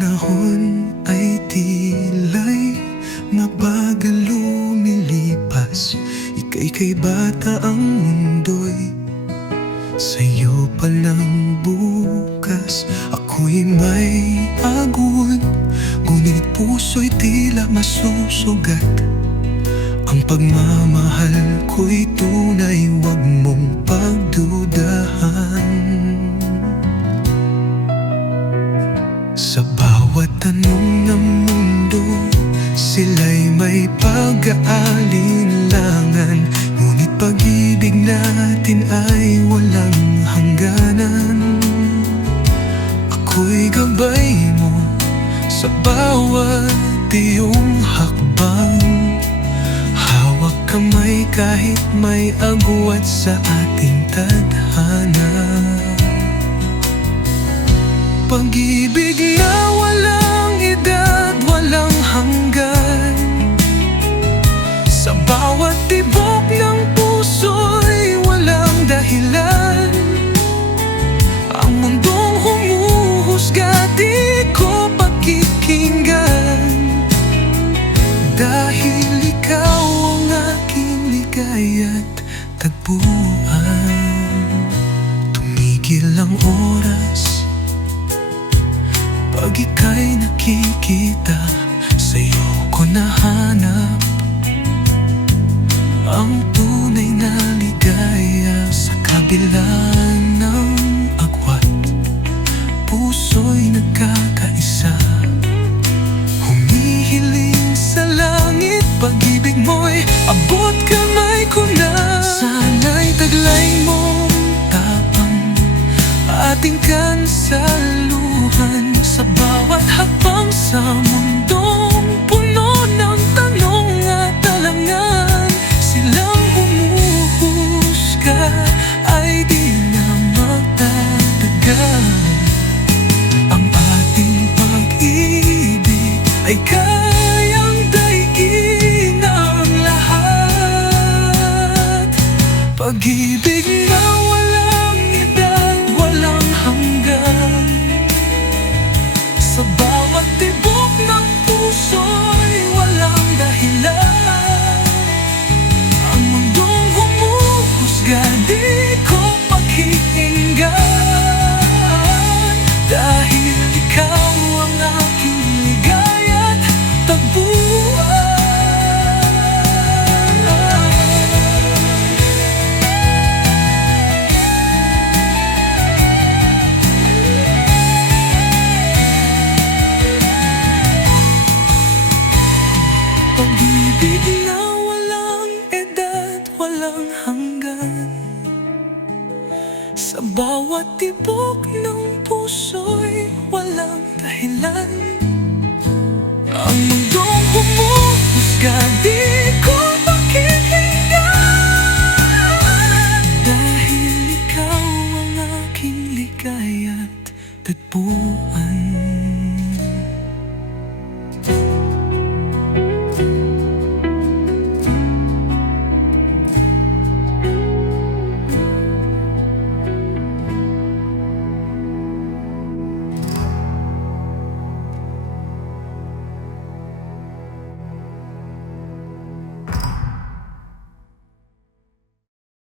panahon ay tila'y mabagal lumilipas. Ika'y kay bata ang mundo'y Sa'yo palang bukas. Ako'y may agod Ngunit puso'y tila masusugat. Ang pagmamahal ko'y tunay Huwag mong pagdudahan tanong ng mundo Sila'y may pag-aalinlangan. Ngunit pag-ibig natin ay walang hangganan. Ako'y gabay mo sa bawat iyong hakbang. Hawak kamay kahit may agwat sa ating tadhana. Pag-ibig na hanggan. Sa bawat tibok ng puso'y walang dahilan Ang mundong humuhusga, di ko pakikinggan. Dahil ikaw ang aking ligaya't tagpuan. Tumigil ang oras pag ika'y nakikita Sa'yo ko nahanap Ang tunay na ligaya Sa kabila ng agwat. Puso'y nagkakaisa. Humihiling sa langit Pag-ibig mo'y abot kamay ko na. Sana'y taglay mong tapang Ating kansaluhan Sa bawat hakbang sa Pag-ibig na walang edad, walang hanggan. Sa bawat tibok ng puso'y walang dahilan. Ang humuhusga, di